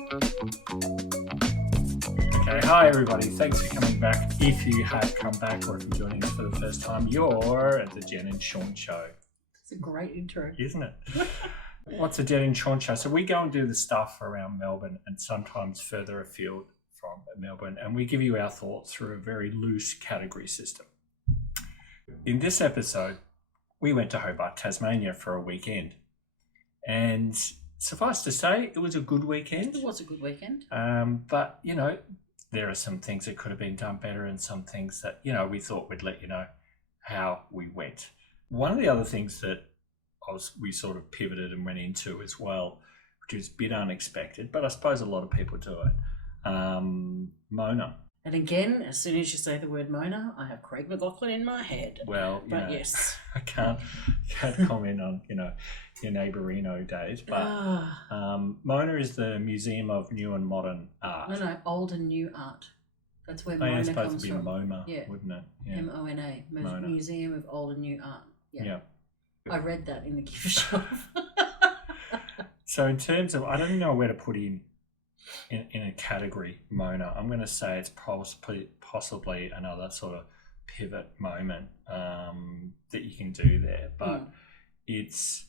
Okay, hi everybody. Thanks for coming back. If you have come back or if you're joining us for the first time, you're at the Jen and Sean Show. It's a great intro. Isn't it? What's the Jen and Sean Show? So we go and do the stuff around Melbourne and sometimes further afield from Melbourne, and we give you our thoughts through a very loose category system. In this episode, we went to Hobart, Tasmania for a weekend. And suffice to say, it was a good weekend. It was a good weekend. But, you know, there are some things that could have been done better and some things that, you know, we thought we'd let you know how we went. One of the other things that we sort of pivoted and went into as well, which was a bit unexpected, but I suppose a lot of people do it, Mona. And again, as soon as you say the word Mona, I have Craig McLaughlin in my head. Well, but yes. I can't comment on, you know, your neighbourino days, but Mona is the Museum of New and Modern Art. No, old and new art. That's where Mona it's comes supposed to be from. MoMA, Yeah. wouldn't it? Yeah. M-O-N-A, Mona. Museum of Old and New Art. Yeah. I read that in the gift shop. So in terms of, I don't know where to put in a category, Mona. I'm going to say it's possibly another sort of pivot moment that you can do there. But it's,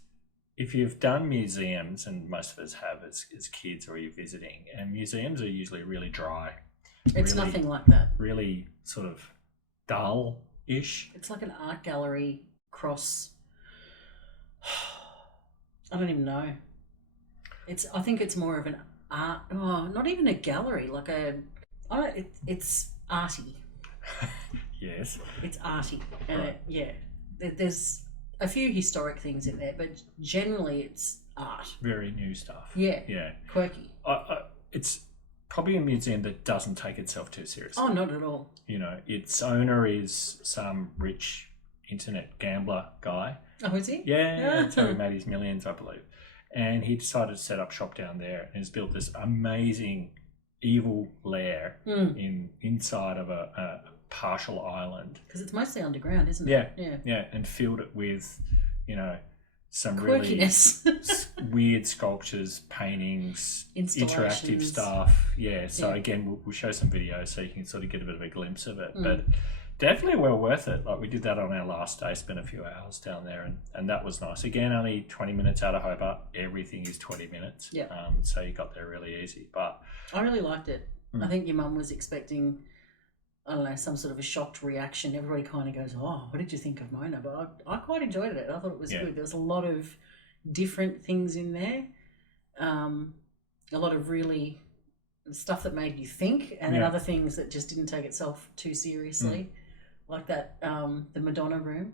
if you've done museums, and most of us have as kids or you're visiting, and museums are usually really dry. It's really, nothing like that. Really sort of dull-ish. It's like an art gallery cross. I don't even know. I think it's more of an art, not even a gallery, like it's arty. Yes. It's arty. And right. There's a few historic things in there, but generally it's art. Very new stuff. Yeah. Yeah. Quirky. It's probably a museum that doesn't take itself too seriously. Oh, not at all. You know, its owner is some rich internet gambler guy. Oh, is he? Yeah, that's how he made his millions, I believe. And he decided to set up shop down there and has built this amazing evil lair inside of a partial island. Because it's mostly underground, isn't it? Yeah, and filled it with, you know, some quirkiness. really weird sculptures, paintings, interactive stuff. Yeah, so again, we'll show some videos so you can sort of get a bit of a glimpse of it. But definitely well worth it. Like we did that on our last day, spent a few hours down there, and that was nice. Again, only 20 minutes out of Hobart. Everything is 20 minutes. Yeah. So you got there really easy. But I really liked it. I think your mum was expecting, I don't know, some sort of a shocked reaction. Everybody kind of goes, "Oh, what did you think of Mona?" But I quite enjoyed it. I thought it was good. There was a lot of different things in there. A lot of really stuff that made you think, and then other things that just didn't take itself too seriously. Like that, the Madonna room.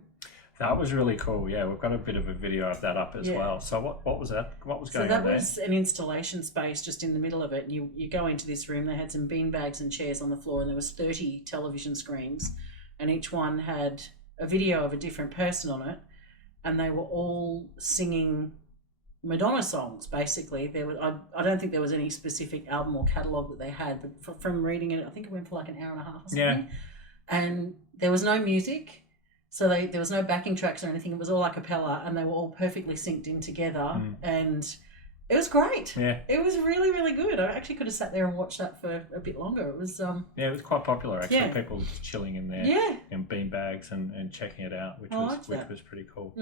That was really cool. Yeah, we've got a bit of a video of that up as well. So what was that? What was going on there? So that was an installation space just in the middle of it. You go into this room. They had some bean bags and chairs on the floor, and there was 30 television screens, and each one had a video of a different person on it, and they were all singing Madonna songs. Basically, I don't think there was any specific album or catalogue that they had, but from reading it, I think it went for like an hour and a half or something. Yeah. And there was no music, so there was no backing tracks or anything. It was all a cappella, and they were all perfectly synced in together, and it was great. Yeah, it was really, really good. I actually could have sat there and watched that for a bit longer. It was it was quite popular actually. People chilling in there, and bean bags and checking it out, which was pretty cool.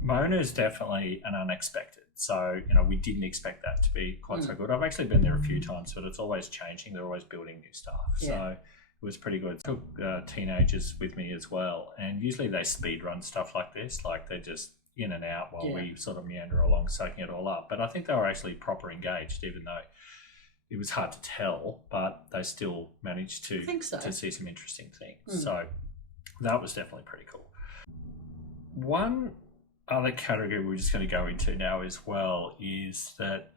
Mona is definitely an unexpected. So, you know, we didn't expect that to be quite so good. I've actually been there a few times, but it's always changing. They're always building new stuff. So it was pretty good. I took teenagers with me as well, and usually they speed run stuff like this, like they're just in and out while we sort of meander along, soaking it all up. But I think they were actually proper engaged, even though it was hard to tell, but they still managed to see some interesting things. So that was definitely pretty cool. One other category we're just going to go into now as well is that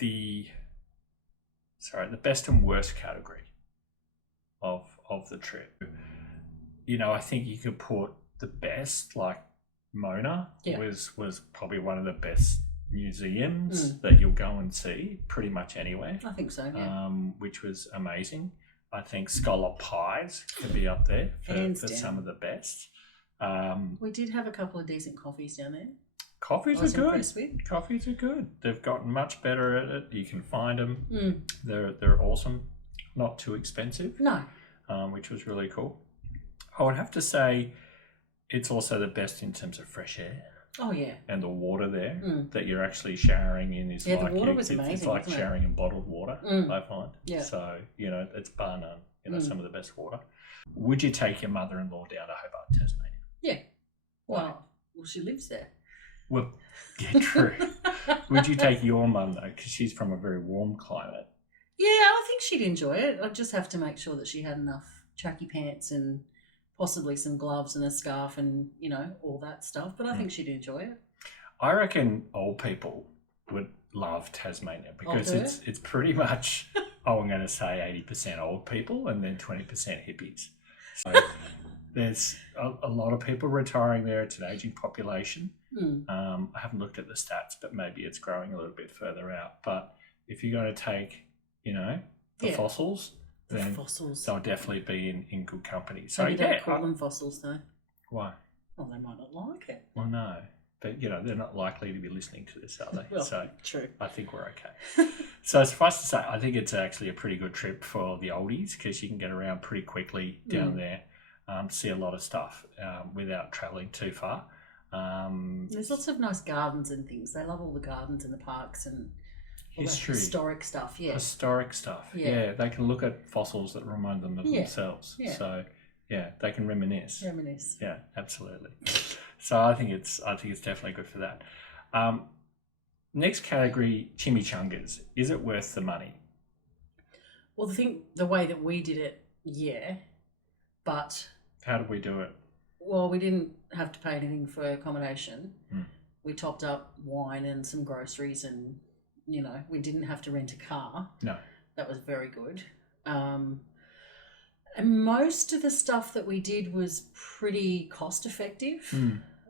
the best and worst category of the trip. You know, I think you could put the best, like Mona was probably one of the best museums that you'll go and see pretty much anywhere. I think so, which was amazing. I think scallop pies could be up there for some of the best. We did have a couple of decent coffees down there. Coffees are good. Coffees are good. They've gotten much better at it. You can find them. They're awesome. Not too expensive. No. Which was really cool. I would have to say it's also the best in terms of fresh air. Oh, yeah. And the water there that you're actually showering in is the water was amazing. It's like showering in bottled water, I find. Yeah. So, it's bar none, some of the best water. Would you take your mother-in-law down to Hobart, Tasmania? Yeah. Well, she lives there. Well, yeah, true. Would you take your mum, though, because she's from a very warm climate? Yeah, I think she'd enjoy it. I'd just have to make sure that she had enough tracky pants and possibly some gloves and a scarf and, all that stuff. But I think she'd enjoy it. I reckon old people would love Tasmania because it's pretty much, I'm going to say 80% old people and then 20% hippies. So there's a lot of people retiring there. It's an aging population. I haven't looked at the stats, but maybe it's growing a little bit further out. But if you're going to take, the fossils, then they'll definitely be in good company. So you don't call them fossils, though. Why? Well, they might not like it. Well, no. But, they're not likely to be listening to this, are they? Well, so true. I think we're okay. So suffice to say, I think it's actually a pretty good trip for the oldies because you can get around pretty quickly down there, see a lot of stuff without travelling too far. There's lots of nice gardens and things. They love all the gardens and the parks and historic stuff. Yeah. Historic stuff. Yeah. They can look at fossils that remind them of themselves. Yeah. So they can reminisce. Yeah, absolutely. So I think it's definitely good for that. Next category, chimichangas. Is it worth the money? Well, the way that we did it, yeah, but how did we do it? Well, we didn't have to pay anything for accommodation. We topped up wine and some groceries, and we didn't have to rent a car. No, that was very good. And most of the stuff that we did was pretty cost effective.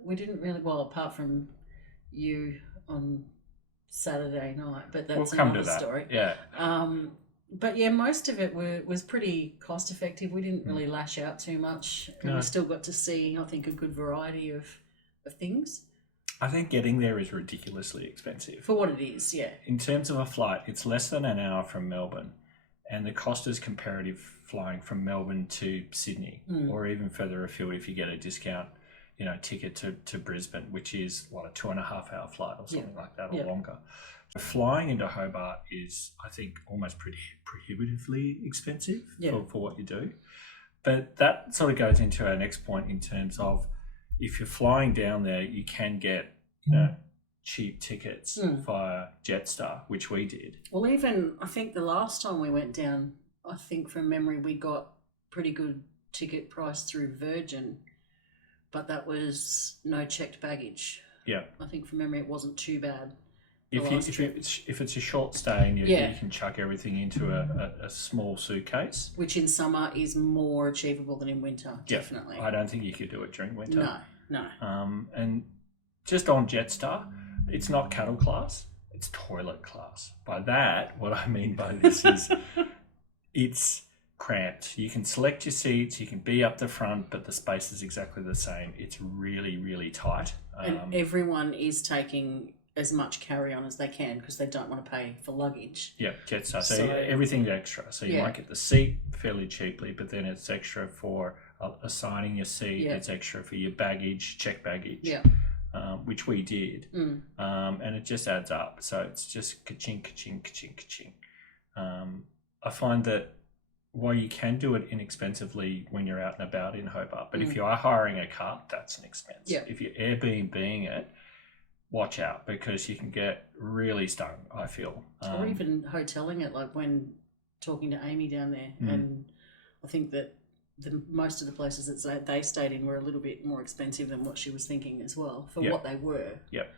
We didn't really, apart from you on Saturday night, but that's another story. Yeah. But yeah, most of it was pretty cost effective. We didn't really lash out too much. And we still got to see, I think, a good variety of things. I think getting there is ridiculously expensive. For what it is, yeah. In terms of a flight, it's less than an hour from Melbourne. And the cost is comparative flying from Melbourne to Sydney or even further afield if you get a discount, ticket to Brisbane, which is, a 2.5 hour flight or something like that or longer. Flying into Hobart is, I think, almost pretty prohibitively expensive for what you do. But that sort of goes into our next point in terms of if you're flying down there, you can get, cheap tickets via Jetstar, which we did. Well, even I think the last time we went down, I think from memory, we got pretty good ticket price through Virgin, but that was no checked baggage. Yeah. I think from memory, it wasn't too bad. If it's a short stay and you can chuck everything into a small suitcase. Which in summer is more achievable than in winter, definitely. I don't think you could do it during winter. No. And just on Jetstar, it's not cattle class, it's toilet class. By that, what I mean by this is it's cramped. You can select your seats, you can be up the front, but the space is exactly the same. It's really, really tight. And everyone is taking as much carry-on as they can because they don't want to pay for luggage. Yeah, Jetstar. So everything's extra. So you might get the seat fairly cheaply, but then it's extra for assigning your seat. It's extra for your baggage, check baggage. Yeah. Which we did, and it just adds up. So it's just ka-ching, ka-ching, ka-ching, ka-ching. I find that while you can do it inexpensively when you're out and about in Hobart, but if you are hiring a car, that's an expense. Yep. If you're Airbnb-ing it, watch out because you can get really stung, I feel. Or even hoteling it, like when talking to Amy down there, and I think that most of the places that they stayed in were a little bit more expensive than what she was thinking as well for what they were. Yep.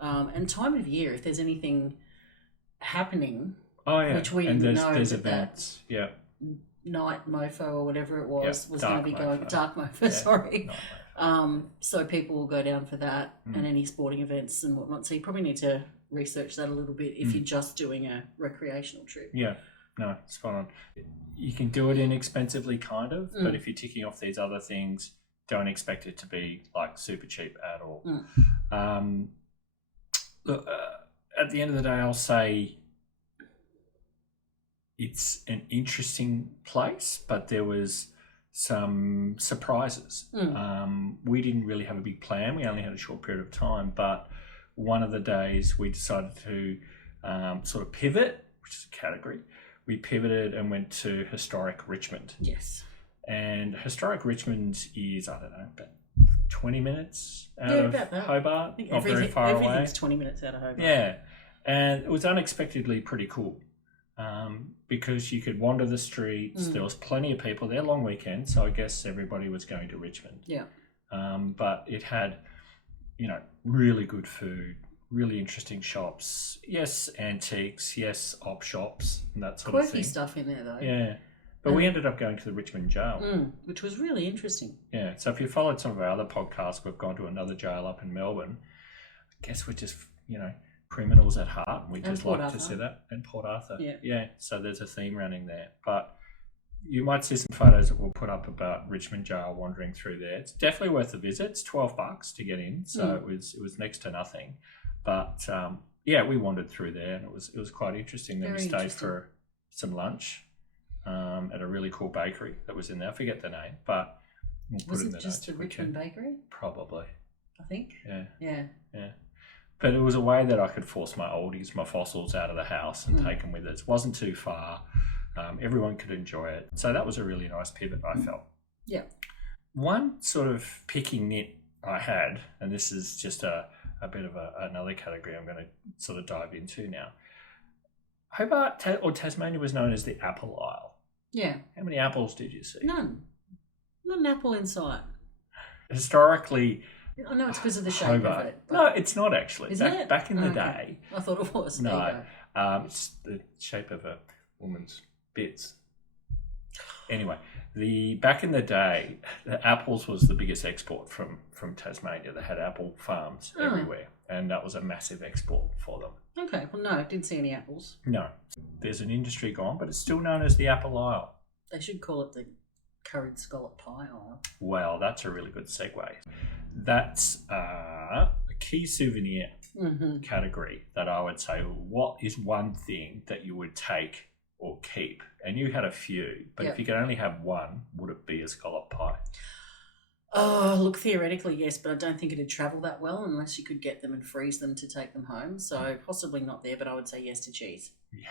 And time of year, if there's anything happening, which we know there's events. Yeah. Night Mofo or whatever it was going to be going dark Mofo. Sorry. So people will go down for that and any sporting events and whatnot. So you probably need to research that a little bit if you're just doing a recreational trip. Yeah. No, spot on. You can do it inexpensively, kind of, but if you're ticking off these other things, don't expect it to be like super cheap at all. Look, at the end of the day, I'll say it's an interesting place, but there was some surprises. We didn't really have a big plan. We only had a short period of time, but one of the days we decided to sort of pivot, which is a category. We pivoted and went to historic Richmond. Yes. And historic Richmond is, I don't know, about 20 minutes out of Hobart, not very far away. Everything's 20 minutes out of Hobart. Yeah. And it was unexpectedly pretty cool because you could wander the streets. There was plenty of people there, long weekend, so I guess everybody was going to Richmond. Yeah. But it had, really good food, really interesting shops. Yes, antiques. Yes, op shops and that sort of thing. Quirky stuff in there, though. Yeah. But we ended up going to the Richmond jail. Which was really interesting. Yeah. So if you followed some of our other podcasts, we've gone to another jail up in Melbourne. I guess we're just, criminals at heart. And we just like to see that. And Port Arthur. Yeah. Yeah. So there's a theme running there. But you might see some photos that we'll put up about Richmond jail wandering through there. It's definitely worth a visit. It's $12 to get in. So it was next to nothing. But we wandered through there and it was quite interesting. Then we stayed for some lunch. At a really cool bakery that was in there. I forget the name, but we'll put was it in it the just notes a Richmond bakery? Probably. I think. Yeah. But it was a way that I could force my fossils out of the house and take them with us. It wasn't too far. Everyone could enjoy it. So that was a really nice pivot, I felt. Yeah. One sort of picky nit I had, and this is just a bit of another category I'm going to sort of dive into now. Hobart or Tasmania was known as the Apple Isle. Yeah. How many apples did you see? None. Not an apple in sight. Historically, I know it's because of the shape Hobart. of it. No, it's not actually. Isn't it? Back in the day. I thought it was. No, it's the shape of a woman's bits. Anyway, back in the day, the apples was the biggest export from Tasmania. They had apple farms everywhere, and that was a massive export for them. Okay, well, no, I didn't see any apples. No. There's an industry gone, but it's still known as the Apple Isle. They should call it the curried scallop pie aisle. Well, that's a really good segue. That's a key souvenir category that I would say, what is one thing that you would take or keep? And you had a few, but if you could only have one, would it be a scallop pie? Oh, look, theoretically, yes, but I don't think it'd travel that well unless you could get them and freeze them to take them home. So possibly not there, but I would say yes to cheese. Yeah,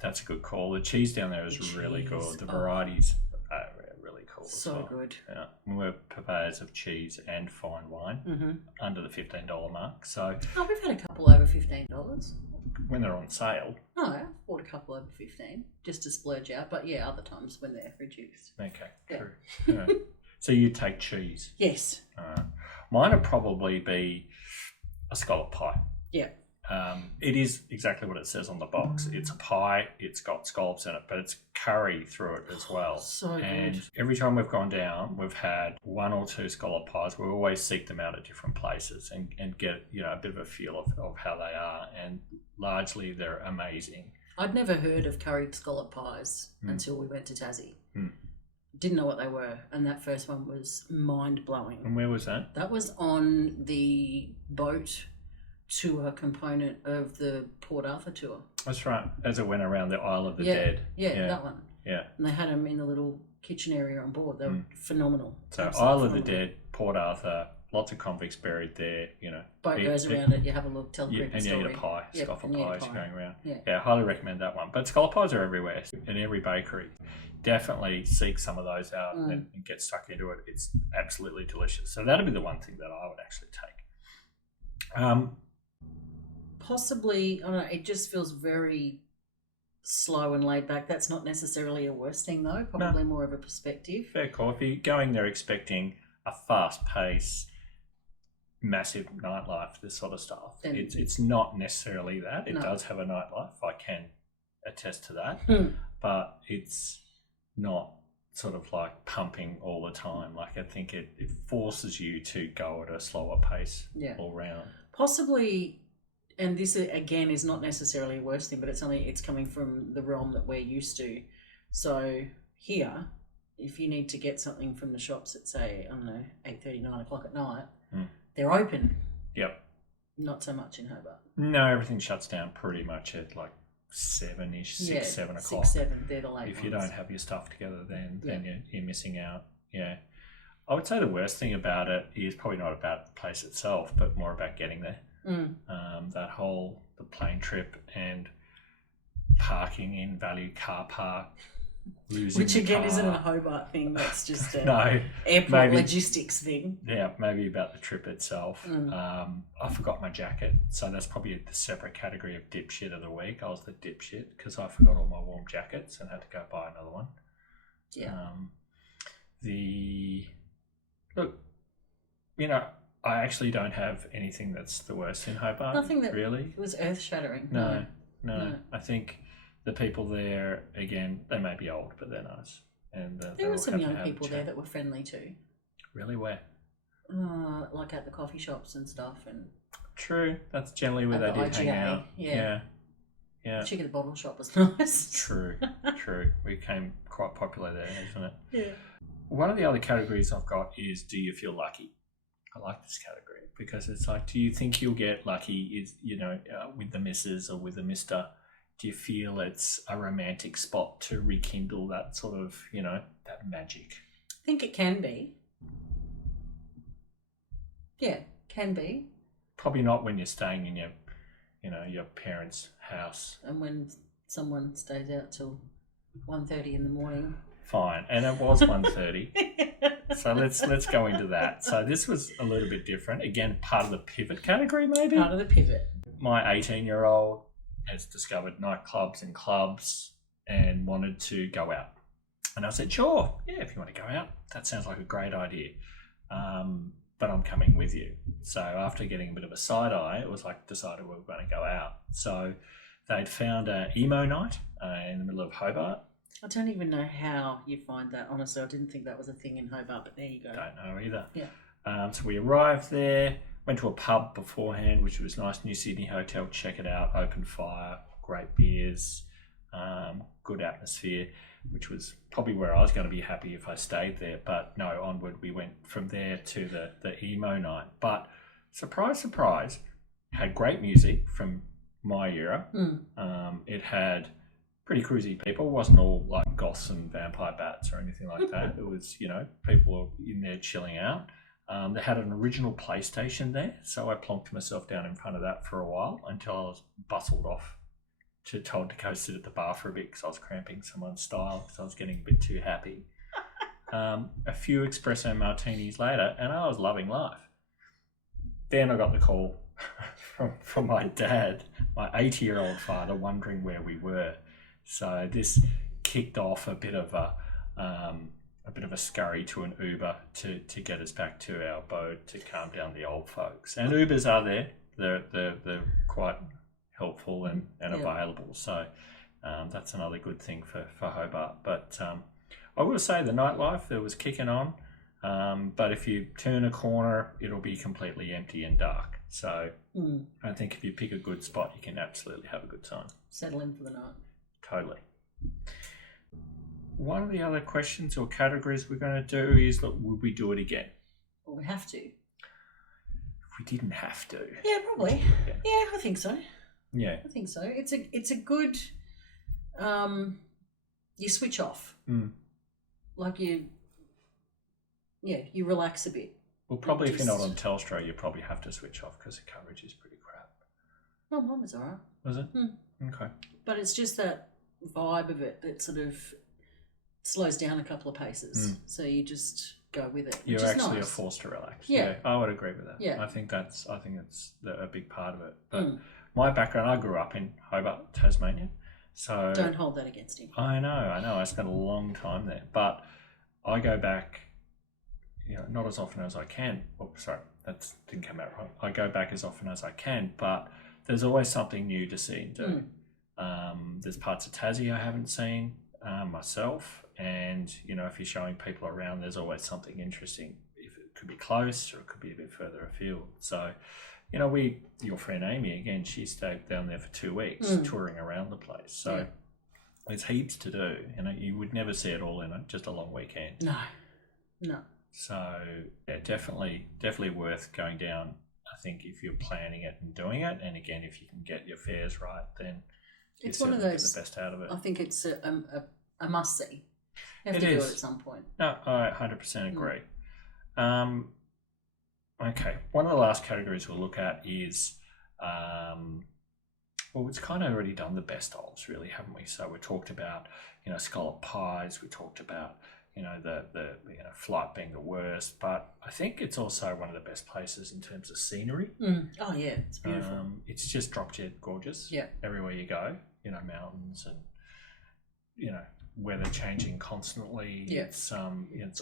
that's a good call. The cheese down there is really good. The varieties are really cool. So good. Yeah, we're purveyors of cheese and fine wine under the $15 mark. So we've had a couple over $15. When they're on sale. No, I've bought a couple over 15 just to splurge out. But yeah, other times when they're reduced. Okay, true. Yeah. So you take cheese? Yes. Mine would probably be a scallop pie. Yeah. It is exactly what it says on the box. It's a pie. It's got scallops in it, but it's curry through it as well. So and good. Every time we've gone down, we've had one or two scallop pies. We always seek them out at different places and get a bit of a feel of how they are. And largely they're amazing. I'd never heard of curried scallop pies until we went to Tassie. Didn't know what they were, and that first one was mind-blowing. And where was that? That was on the boat tour component of the Port Arthur tour. That's right, as it went around the Isle of the Dead. Yeah, that one. Yeah. And they had them in the little kitchen area on board. They were phenomenal. So Isle of the Dead, Port Arthur, lots of convicts buried there, Boat goes around it, you have a look, tell the creepy story. And you eat a pie, scoff of pies going around. Yeah, highly recommend that one. But scallop pies are everywhere, in every bakery. Definitely seek some of those out and get stuck into it. It's absolutely delicious. So that'd be the one thing that I would actually take. Possibly, I don't know, it just feels very slow and laid back. That's not necessarily a worse thing though, probably more of a perspective. Fair call. If you're going there expecting a fast pace, massive nightlife, this sort of stuff, it's not necessarily that. It does have a nightlife. I can attest to that. But it's not sort of like pumping all the time. Like I think it forces you to go at a slower pace all round. Possibly, and this again is not necessarily a worse thing, but it's coming from the realm that we're used to. So here, if you need to get something from the shops at say, I don't know, 8:30, 9 o'clock at night, they're open. Yep. Not so much in Hobart. No, everything shuts down pretty much at like 7-ish, 7 o'clock. 6, 7, they're the late If ones. you don't have your stuff together, then you're missing out. Yeah. I would say the worst thing about it is probably not about the place itself, but more about getting there. That whole, the plane trip and parking in value car park, which again isn't a Hobart thing, that's just a no, airport logistics thing. Yeah, maybe about the trip itself. I forgot my jacket, so that's probably the separate category of dipshit of the week. I was the dipshit because I forgot all my warm jackets and had to go buy another one. Look, you know, I actually don't have anything that's the worst in Hobart. Nothing that really was earth-shattering. No. I think the people there, again, they may be old, but they're nice. And there were some young people there that were friendly too. Really? Where? Like at the coffee shops and stuff. And true. That's generally where they did hang out. Yeah. The chick at the bottle shop was nice. True. We became quite popular there, isn't it? Yeah. One of the other categories I've got is, do you feel lucky? I like this category because it's like, do you think you'll get lucky with the missus or with the mister? Do you feel it's a romantic spot to rekindle that sort of, that magic? I think it can be. Yeah, can be. Probably not when you're staying in your parents' house. And when someone stays out till 1:30 in the morning. Fine, and it was 1:30. So let's go into that. So this was a little bit different. Again, part of the pivot category, maybe. Part of the pivot. My 18-year-old has discovered nightclubs and clubs and wanted to go out, and I said, "Sure, yeah, if you want to go out, that sounds like a great idea. But I'm coming with you." So after getting a bit of a side eye, it was like decided we were going to go out. So they'd found an emo night in the middle of Hobart. I don't even know how you find that. Honestly, I didn't think that was a thing in Hobart, but there you go. Don't know either. Yeah. So we arrived there, went to a pub beforehand, which was nice. New Sydney Hotel, check it out. Open fire, great beers, good atmosphere, which was probably where I was going to be happy if I stayed there. But no, onward we went from there to the emo night. But surprise, surprise, had great music from my era. It had pretty cruisy people. It wasn't all like goths and vampire bats or anything like that. It was, people in there chilling out. They had an original PlayStation there, so I plonked myself down in front of that for a while until I was bustled off, told to go sit at the bar for a bit because I was cramping someone's style because I was getting a bit too happy. A few espresso martinis later, and I was loving life. Then I got the call from my dad, my 80-year-old father, wondering where we were. So this kicked off a bit of a scurry to an Uber to get us back to our abode to calm down the old folks. And Ubers are there; they're quite helpful and available. So that's another good thing for Hobart. But I will say the nightlife there was kicking on. But if you turn a corner, it'll be completely empty and dark. So I think if you pick a good spot, you can absolutely have a good time. Settle in for the night. Totally. One of the other questions or categories we're going to do is, look, would we do it again? Well, we have to. If we didn't have to. Yeah, probably. Yeah, I think so. Yeah. I think so. It's a good, you switch off. Like you relax a bit. Well, probably if you're not on Telstra, you probably have to switch off because the coverage is pretty crap. Oh, mine was all right. Was it? Okay. But it's just that vibe of it that sort of slows down a couple of paces. So you just go with it. You're actually a force to relax. Yeah. I would agree with that. Yeah. I think it's a big part of it. But my background, I grew up in Hobart, Tasmania. So don't hold that against him. I know. I spent a long time there. But I go back, not as often as I can. Oh, sorry, that didn't come out right. I go back as often as I can, but there's always something new to see and do. There's parts of Tassie I haven't seen myself, and if you're showing people around, there's always something interesting. If it could be close or it could be a bit further afield. So, your friend Amy, again, she stayed down there for 2 weeks touring around the place. So there's heaps to do. You would never see it all in just a long weekend. No. So yeah, definitely worth going down I think if you're planning it and doing it, and again, if you can get your fares right, then it's one of those. Get the best out of it. I think it's a must see. You have to do it at some point. No, I 100% agree. Okay, one of the last categories we'll look at is, well, it's kind of already done the best ofs, really, haven't we? So we talked about, scallop pies. We talked about, the flight being the worst, but I think it's also one of the best places in terms of scenery. Oh yeah, it's beautiful. It's just drop dead gorgeous. Yeah, everywhere you go, mountains and weather changing constantly. Yeah, it's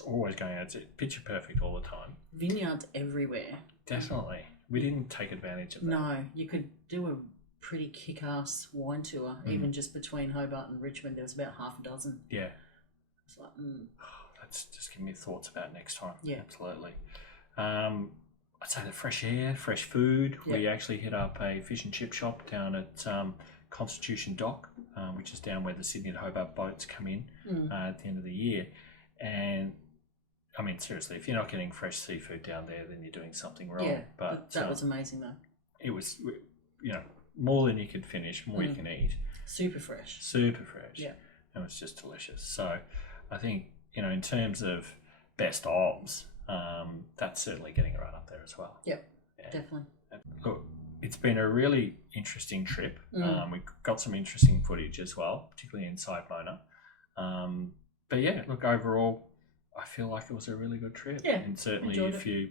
always going out. It's picture perfect all the time. Vineyards everywhere. Definitely, we didn't take advantage of that. No, you could do a pretty kick-ass wine tour, even just between Hobart and Richmond. There was about half a dozen. Yeah. It's like, that's just giving me thoughts about next time. Yeah, absolutely. I'd say the fresh air, fresh food. Yep. We actually hit up a fish and chip shop down at Constitution Dock, which is down where the Sydney and Hobart boats come in at the end of the year. And I mean, seriously, if you're not getting fresh seafood down there, then you're doing something wrong. Yeah, but that was amazing though. It was, more than you could finish, more you can eat. Super fresh. Super fresh. Yeah. It was just delicious. So I think, in terms of best ofs, that's certainly getting it right up there as well. Yep, definitely. Look, it's been a really interesting trip. We got some interesting footage as well, particularly inside Mona. But yeah, look, overall, I feel like it was a really good trip. Yeah, and certainly if you're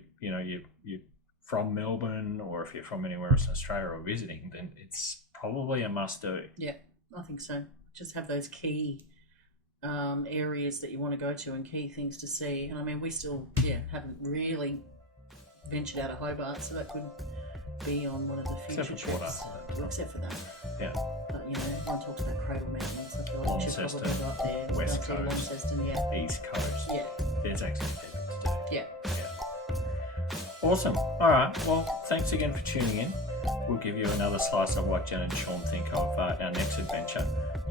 from Melbourne, or if you're from anywhere else in Australia or visiting, then it's probably a must do. Yeah, I think so. Just have those key areas that you want to go to and key things to see. And I mean, we still haven't really ventured out of Hobart, so that could be on one of the future trips. Except for that. Yeah. But everyone talks about Cradle Mountains. I feel like we should probably go up there. West Coast, Launceston, East Coast. Yeah. There's actually things to do. Yeah. Awesome. All right. Well, thanks again for tuning in. We'll give you another slice of what Jen and Sean think of our next adventure.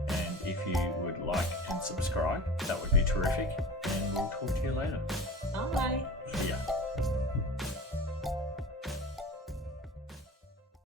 And if you would like and subscribe, that would be terrific. And we'll talk to you later. Bye. See ya.